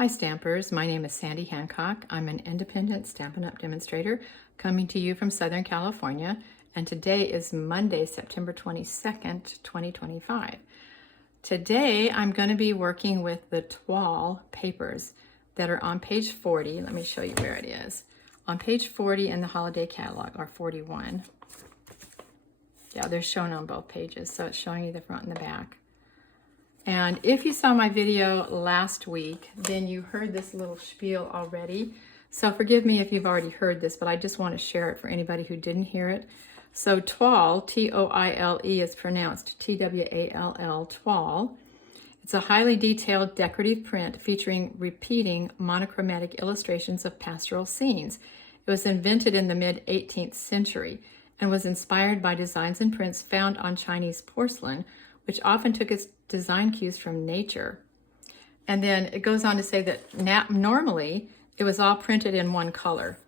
Hi Stampers, my name is Sandy Hancock. I'm an independent Stampin' Up! Demonstrator coming to you from Southern California, and today is Monday, September 22nd, 2025. Today I'm going to be working with the Toile papers that are on page 40. Let me show you where it is. On page 40 in the holiday catalog, or 41. Yeah, they're shown on both pages, so it's showing you the front and the back. And if you saw my video last week, then you heard this little spiel already. So forgive me if you've already heard this, but I just want to share it for anybody who didn't hear it. So Toile, T-O-I-L-E, is pronounced T-W-A-L-L, Toile. It's a highly detailed decorative print featuring repeating monochromatic illustrations of pastoral scenes. It was invented in the mid-18th century and was inspired by designs and prints found on Chinese porcelain, which often took its design cues from nature. And then it goes on to say that normally it was all printed in one color,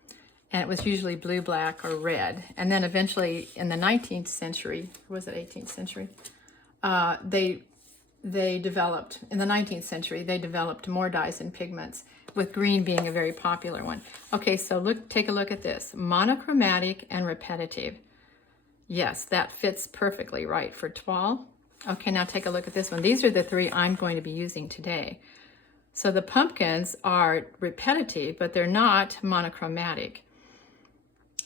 and it was usually blue, black, or red. And then eventually in the 19th century, or was it 18th century? They developed, in the 19th century, they developed more dyes and pigments, with green being a very popular one. Okay, so take a look at this. Monochromatic and repetitive. Yes, that fits perfectly right for Toile. Okay, now take a look at this one. These are the three I'm going to be using today. So the pumpkins are repetitive, but they're not monochromatic.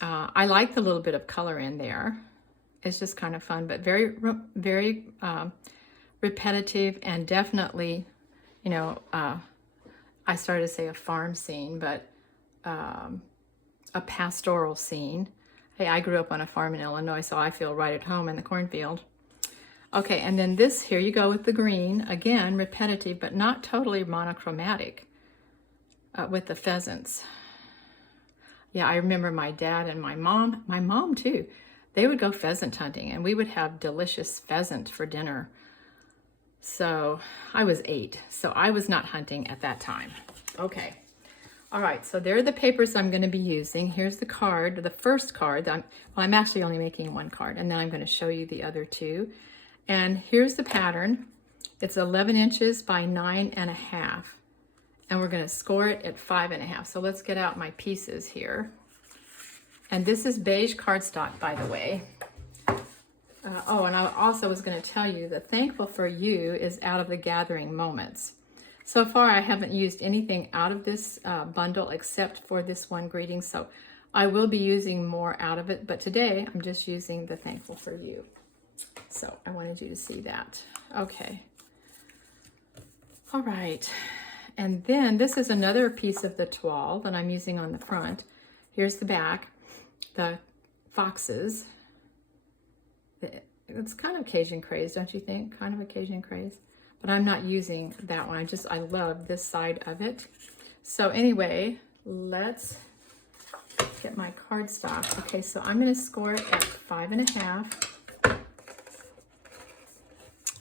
I like the little bit of color in there. It's just kind of fun, but very repetitive, and definitely, you know, I started to say a farm scene, but a pastoral scene. Hey, I grew up on a farm in Illinois, so I feel right at home in the cornfield. Okay, and then this, here you go with the green. Again, repetitive, but not totally monochromatic with the pheasants. Yeah, I remember my dad and my mom too. They would go pheasant hunting, and we would have delicious pheasant for dinner. So I was 8, so I was not hunting at that time. Okay, all right, so there are the papers I'm going to be using. Here's the card, the first card. I'm actually only making one card, and then I'm going to show you the other two. And here's the pattern. It's 11 inches by 9.5. And we're gonna score it at 5.5. So let's get out my pieces here. And this is beige cardstock, by the way. Oh, and I also was gonna tell you that Thankful for You is out of the Gathering Moments. So far, I haven't used anything out of this bundle except for this one greeting. So I will be using more out of it, but today I'm just using the Thankful for You. So I wanted you to see that. Okay. All right. And then this is another piece of the toile that I'm using on the front. Here's the back, the foxes. It's kind of Cajun craze, don't you think? Kind of a Cajun craze. But I'm not using that one. I love this side of it. So anyway, let's get my cardstock. Okay, so I'm going to score it at 5.5.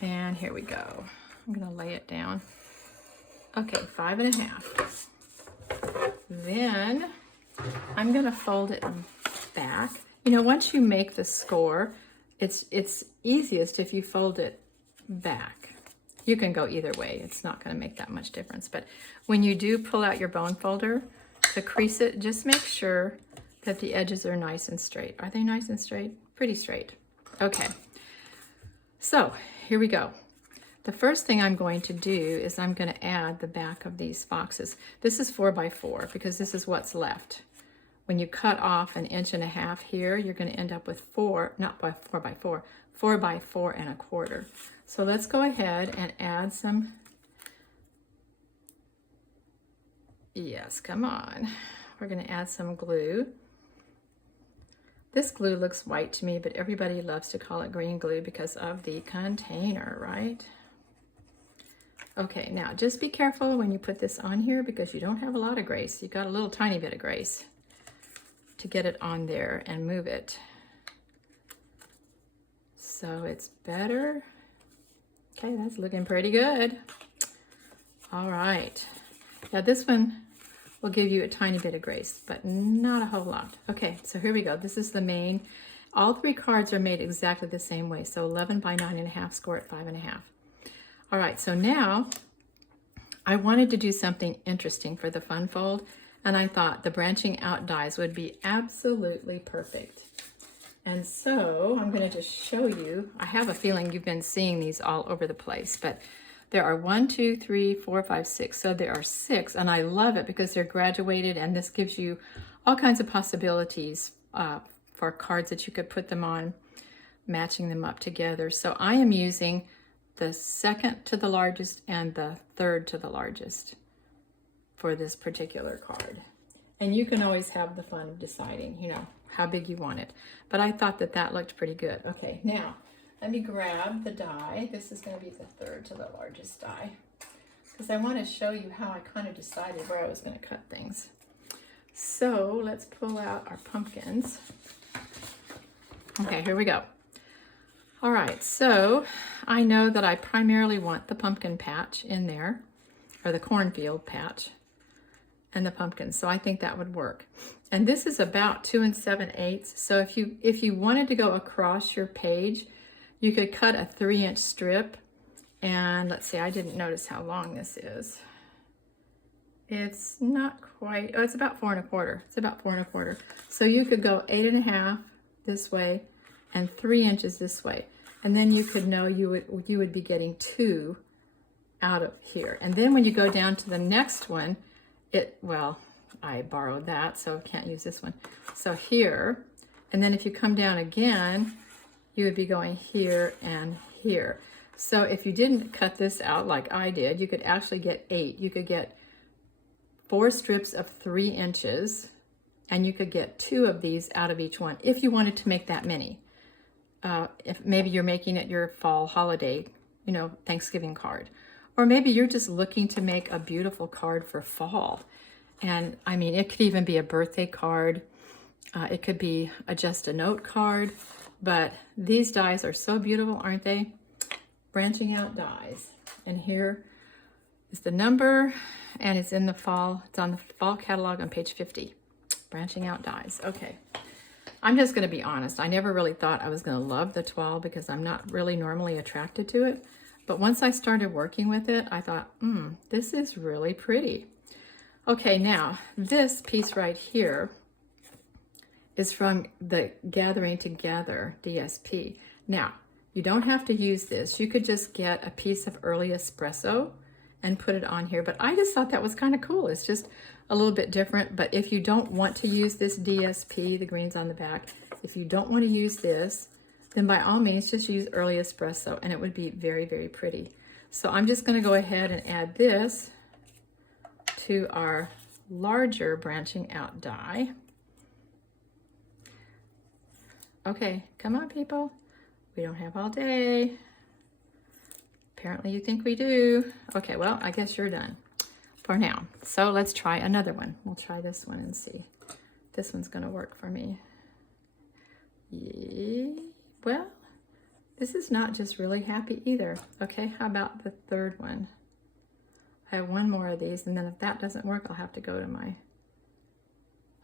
And here we go. I'm gonna lay it down. Okay, 5.5. Then I'm gonna fold it back. You know, once you make the score, it's easiest if you fold it back. You can go either way. It's not gonna make that much difference. But when you do pull out your bone folder to crease it, just make sure that the edges are nice and straight. Are they nice and straight? Pretty straight. Okay. So here we go. The first thing I'm going to do is I'm going to add the back of these foxes. This is 4x4 because this is what's left. When you cut off 1.5 inches here, you're going to end up with 4x4, 4x4.25. So let's go ahead and add some. Yes, come on. We're going to add some glue. This glue looks white to me, but everybody loves to call it green glue because of the container, right? Okay, now just be careful when you put this on here because you don't have a lot of grace. You got a little tiny bit of grace to get it on there and move it. So it's better. Okay, that's looking pretty good. All right. Now this one will give you a tiny bit of grace, but not a whole lot. Okay, so here we go. This is the main. All three cards are made exactly the same way. So 11 by 9.5, score at 5.5. All right, so now I wanted to do something interesting for the fun fold, and I thought the branching out dies would be absolutely perfect. And so I'm going to just show you. I have a feeling you've been seeing these all over the place, but there are 1, 2, 3, 4, 5, 6. So there are 6, and I love it because they're graduated, and this gives you all kinds of possibilities for cards that you could put them on, matching them up together. So I am using the second to the largest and the third to the largest for this particular card. And you can always have the fun of deciding, you know, how big you want it. But I thought that that looked pretty good. Okay, now let me grab the die. This is going to be the third to the largest die, because I want to show you how I kind of decided where I was going to cut things. So let's pull out our pumpkins. Okay, here we go. All right, so I know that I primarily want the pumpkin patch in there, or the cornfield patch, and the pumpkins. So I think that would work. And this is about 2 7/8. So if you wanted to go across your page, you could cut a 3-inch strip. And let's see, I didn't notice how long this is. It's not quite, oh, it's about 4 1/4. It's about 4 1/4. So you could go 8 1/2 this way and 3 inches this way. And then you could know you would be getting 2 out of here. And then when you go down to the next one, well, I borrowed that, so can't use this one. So here, and then if you come down again, you would be going here and here. So if you didn't cut this out like I did, you could actually get 8. You could get 4 strips of 3 inches, and you could get 2 of these out of each one if you wanted to make that many. If maybe you're making it your fall holiday, you know, Thanksgiving card. Or maybe you're just looking to make a beautiful card for fall. And I mean, it could even be a birthday card. It could be just a note card. But these dies are so beautiful, aren't they? Branching out dies. And here is the number, and it's in the fall. It's on the fall catalog on page 50. Branching out dies. Okay. I'm just going to be honest. I never really thought I was going to love the toile because I'm not really normally attracted to it. But once I started working with it, I thought, this is really pretty. Okay, now this piece right here is from the Gathering Together DSP. Now, you don't have to use this. You could just get a piece of early espresso and put it on here. But I just thought that was kind of cool. It's just a little bit different. But if you don't want to use this DSP, the green's on the back, if you don't want to use this, then by all means just use early espresso, and it would be very, very pretty. So I'm just going to go ahead and add this to our larger branching out die. Okay, come on people. We don't have all day. Apparently you think we do. Okay, well, I guess you're done for now. So let's try another one. We'll try this one and see. This one's going to work for me. Yeah. Well, this is not just really happy either. Okay, how about the third one? I have one more of these, and then if that doesn't work, I'll have to go to my...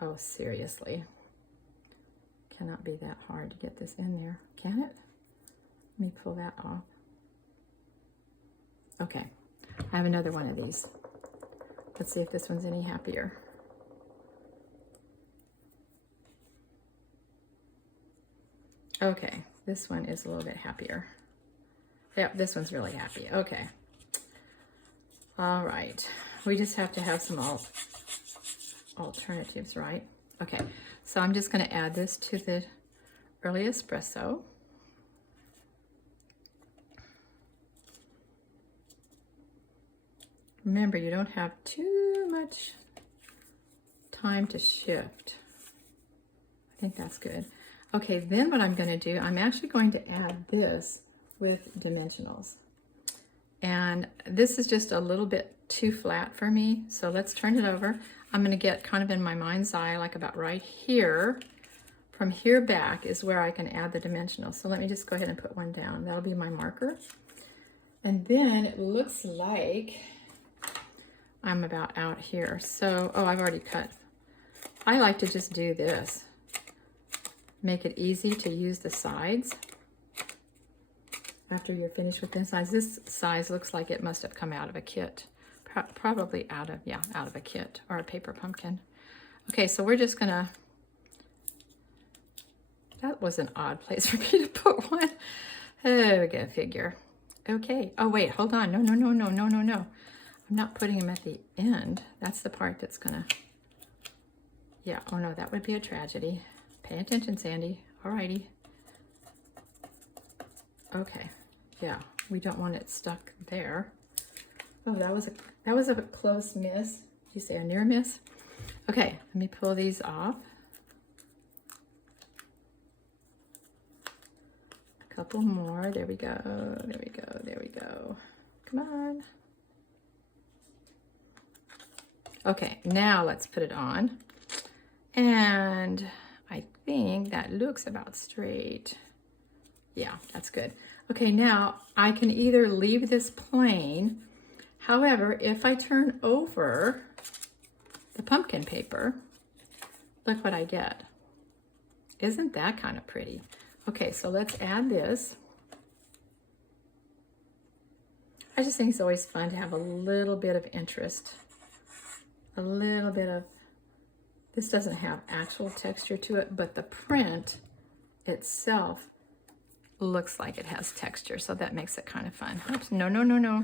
Oh, seriously. Cannot be that hard to get this in there, can it? Let me pull that off. Okay, I have another one of these. Let's see if this one's any happier. Okay, this one is a little bit happier. Yep, this one's really happy. Okay. All right. We just have to have some alternatives, right? Okay, so I'm just going to add this to the early espresso. Remember, you don't have too much time to shift. I think that's good. Okay, then what I'm going to do, I'm actually going to add this with dimensionals. And this is just a little bit too flat for me, so let's turn it over. I'm going to get kind of in my mind's eye, like about right here. From here back is where I can add the dimensionals. So let me just go ahead and put one down. That'll be my marker. And then it looks like I'm about out here. So, oh, I've already cut. I like to just do this. Make it easy to use the sides after you're finished with the sides. This size looks like it must have come out of a kit. Probably out of a kit or a paper pumpkin. Okay, so we're just gonna, that was an odd place for me to put one. Oh, go figure. Okay, oh wait, hold on, no. I'm not putting them at the end. That's the part that's gonna, yeah, oh no, that would be a tragedy. Pay attention, Sandy. Alrighty. Okay, yeah, we don't want it stuck there. Oh, that was a close miss. Did you say a near miss? Okay, let me pull these off. A couple more. There we go. There we go. There we go. Come on. Okay, now let's put it on. And I think that looks about straight. Yeah, that's good. Okay, now I can either leave this plain. However, if I turn over the pumpkin paper, look what I get. Isn't that kind of pretty? Okay, so let's add this. I just think it's always fun to have a little bit of interest. A little bit of, this doesn't have actual texture to it, but the print itself looks like it has texture, so that makes it kind of fun. Oops, no.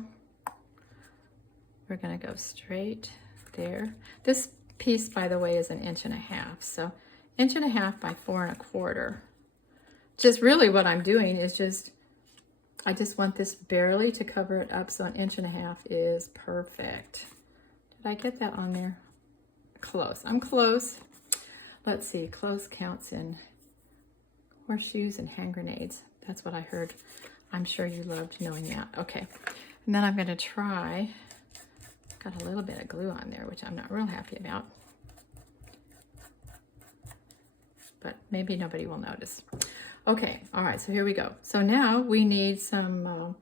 We're gonna go straight there. This piece, by the way, is 1.5 inches, so 1.5 inches by 4 1/4. Just really what I'm doing is just, I just want this barely to cover it up, so 1.5 inches is perfect. Did I get that on there? Close, I'm close. Let's see, close counts in horseshoes and hand grenades. That's what I heard. I'm sure you loved knowing that. Okay, and then I'm gonna try, got a little bit of glue on there, which I'm not real happy about. But maybe nobody will notice. Okay, all right, so here we go. So now we need some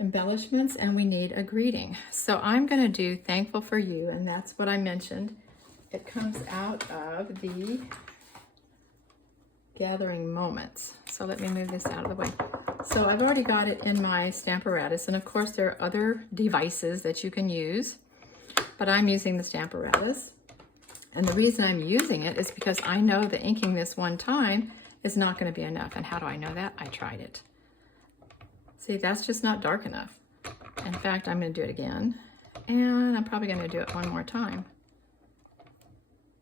embellishments and we need a greeting. So I'm gonna do Thankful for You, and that's what I mentioned. It comes out of the Gathering Moments. So let me move this out of the way. So I've already got it in my Stamparatus, and of course there are other devices that you can use, but I'm using the Stamparatus. And the reason I'm using it is because I know that inking this one time is not going to be enough. And how do I know that? I tried it. See, that's just not dark enough. In fact, I'm going to do it again, and I'm probably going to do it one more time.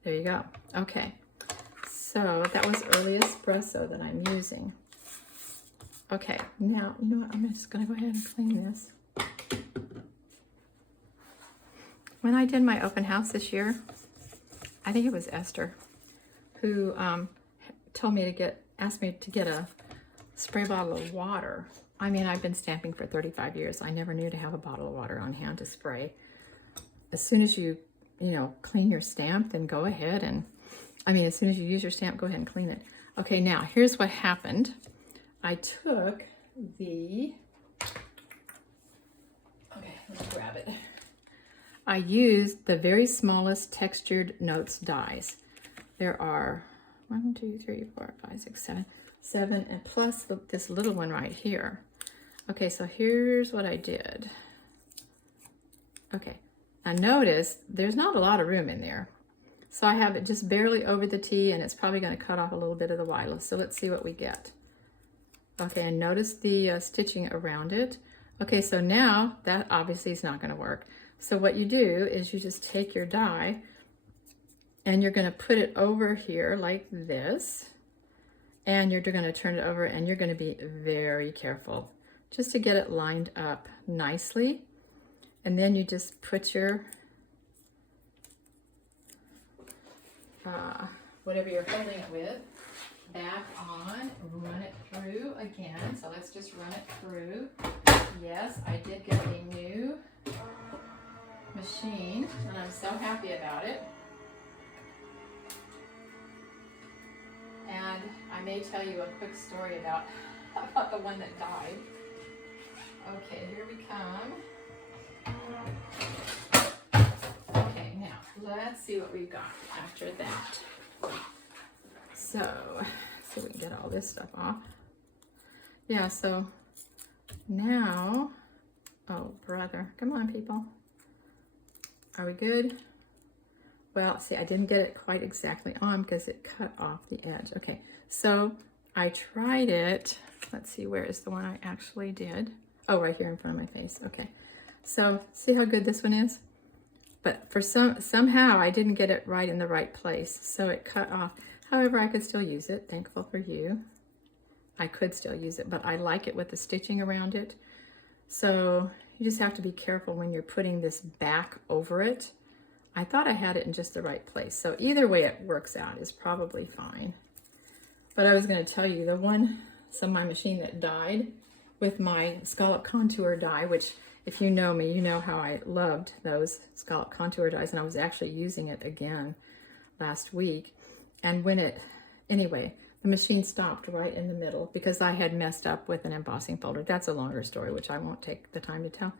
There you go. Okay. So that was early espresso that I'm using. Okay, now, you know what? I'm just gonna go ahead and clean this. When I did my open house this year, I think it was Esther who told me to asked me to get a spray bottle of water. I mean, I've been stamping for 35 years. I never knew to have a bottle of water on hand to spray. As soon as you clean your stamp, then go ahead and, as soon as you use your stamp, go ahead and clean it. Okay, now here's what happened. I took the, let me grab it. I used the very smallest textured notes dies. There are 1, 2, 3, 4, 5, 6, 7, and plus this little one right here. Okay, so here's what I did. Okay, now notice there's not a lot of room in there. So I have it just barely over the T, and it's probably going to cut off a little bit of the Y. So let's see what we get. Okay, and notice the stitching around it. Okay, so now that obviously is not going to work. So what you do is you just take your die and you're going to put it over here like this, and you're going to turn it over, and you're going to be very careful just to get it lined up nicely. And then you just put your whatever you're holding it with back on, run it through again. So let's just run it through. Yes, I did get a new machine, and I'm so happy about it. And I may tell you a quick story about the one that died. Okay, here we come. Okay, now let's see what we've got after that. So, see if we can get all this stuff off. Yeah, so now, oh brother, come on people. Are we good? Well, see, I didn't get it quite exactly on because it cut off the edge. Okay, so I tried it. Let's see, where is the one I actually did? Oh, right here in front of my face. Okay, so see how good this one is? But for somehow I didn't get it right in the right place, so it cut off. However, I could still use it. Thankful for you. I could still use it, but I like it with the stitching around it. So you just have to be careful when you're putting this back over it. I thought I had it in just the right place. So either way it works out is probably fine. But I was going to tell you, my machine that died with my scallop contour die, which if you know me, you know how I loved those scallop contour dies, and I was actually using it again last week. And anyway, the machine stopped right in the middle because I had messed up with an embossing folder. That's a longer story, which I won't take the time to tell.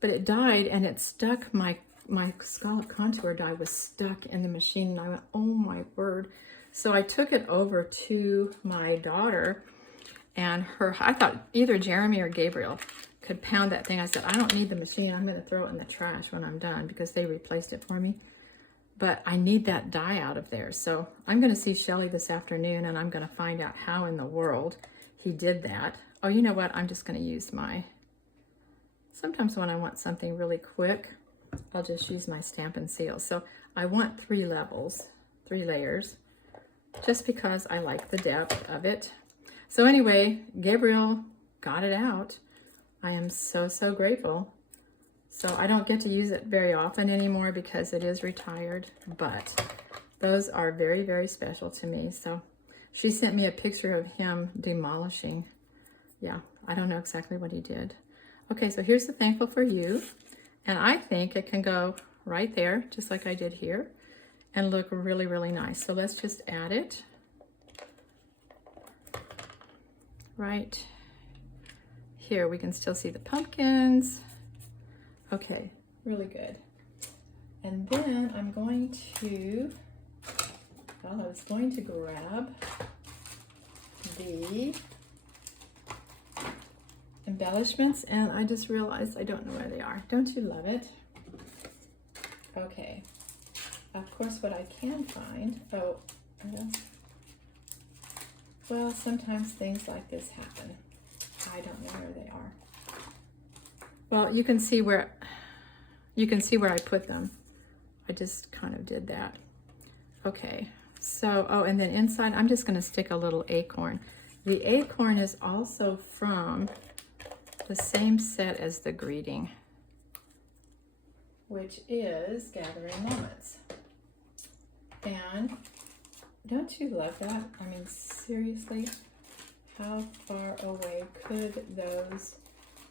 But it died and it stuck, my scallop contour die was stuck in the machine, and I went, oh my word. So I took it over to my daughter, and I thought either Jeremy or Gabriel could pound that thing. I said, I don't need the machine. I'm going to throw it in the trash when I'm done because they replaced it for me. But I need that die out of there. So I'm going to see Shelly this afternoon, and I'm going to find out how in the world he did that. Oh, you know what? I'm just going to use sometimes when I want something really quick, I'll just use my Stampin' Seal. So I want 3 layers, just because I like the depth of it. So anyway, Gabriel got it out. I am so, so grateful. So I don't get to use it very often anymore because it is retired, but those are very, very special to me. So she sent me a picture of him demolishing. Yeah, I don't know exactly what he did. Okay, so here's the Thankful for You. And I think it can go right there, just like I did here, and look really, really nice. So let's just add it right here. We can still see the pumpkins. Okay, really good. And then I was going to grab the embellishments, and I just realized I don't know where they are. Don't you love it? Okay. Of course, what I can find, well, sometimes things like this happen. I don't know where they are. Well, you can see where I put them. I just kind of did that. Okay. So, and then inside, I'm just going to stick a little acorn. The acorn is also from the same set as the greeting, which is Gathering Moments. And don't you love that? I mean, seriously, how far away could those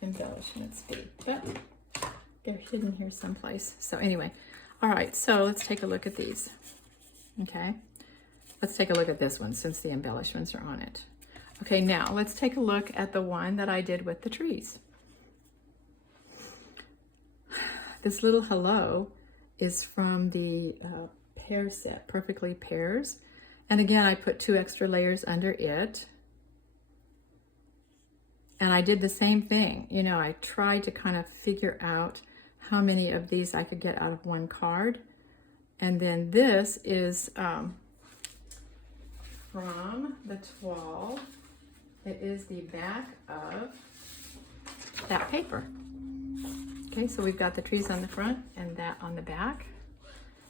embellishments be? But they're hidden here someplace. So anyway, all right, so let's take a look at these. Okay, let's take a look at this one since the embellishments are on it. Okay, now let's take a look at the one that I did with the trees. This little hello is from the pear set, Perfectly Pears. And again, I put 2 extra layers under it. And I did the same thing. You know, I tried to kind of figure out how many of these I could get out of one card. And then this is from the Toile. It is the back of that paper. Okay, so we've got the trees on the front and that on the back.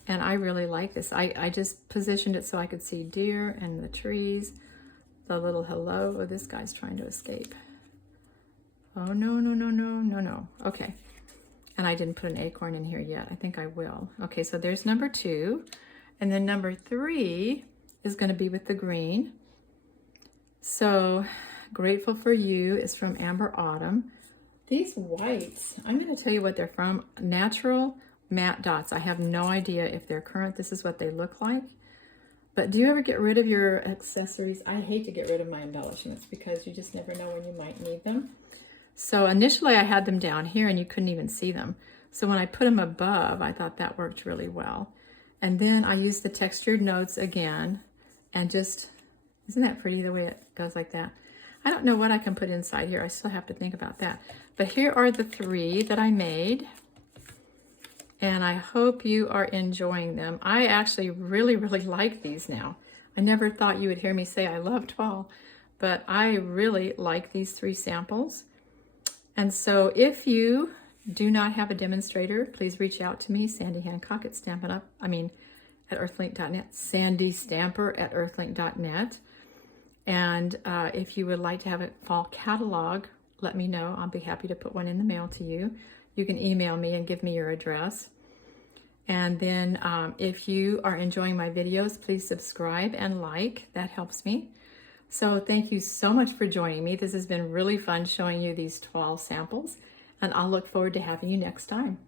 And I really like this. I just positioned it so I could see deer and the trees, the little hello. Oh, this guy's trying to escape. Oh, no, no, no, no, no, no. Okay. And I didn't put an acorn in here yet. I think I will. Okay, so there's number 2. And then number 3 is going to be with the green. So Grateful for You is from Amber Autumn. These whites, I'm going to tell you what they're from. Natural matte dots. I have no idea if they're current. This is what they look like. But do you ever get rid of your accessories? I hate to get rid of my embellishments because you just never know when you might need them. So initially I had them down here and you couldn't even see them. So when I put them above, I thought that worked really well. And then I used the textured notes again and just, isn't that pretty the way it goes like that? I don't know what I can put inside here. I still have to think about that. But here are the 3 that I made. and I hope you are enjoying them. I actually really like these now. I never thought you would hear me say I love toile, but I really like these 3 samples. And so if you do not have a demonstrator, please reach out to me, Sandy Hancock at Stampin' Up. At earthlink.net, Sandy Stamper at earthlink.net. And if you would like to have a fall catalog, let me know. I'll be happy to put one in the mail to you. You can email me and give me your address. And then if you are enjoying my videos, please subscribe and like. That helps me. So thank you so much for joining me. This has been really fun showing you these toile samples, and I'll look forward to having you next time.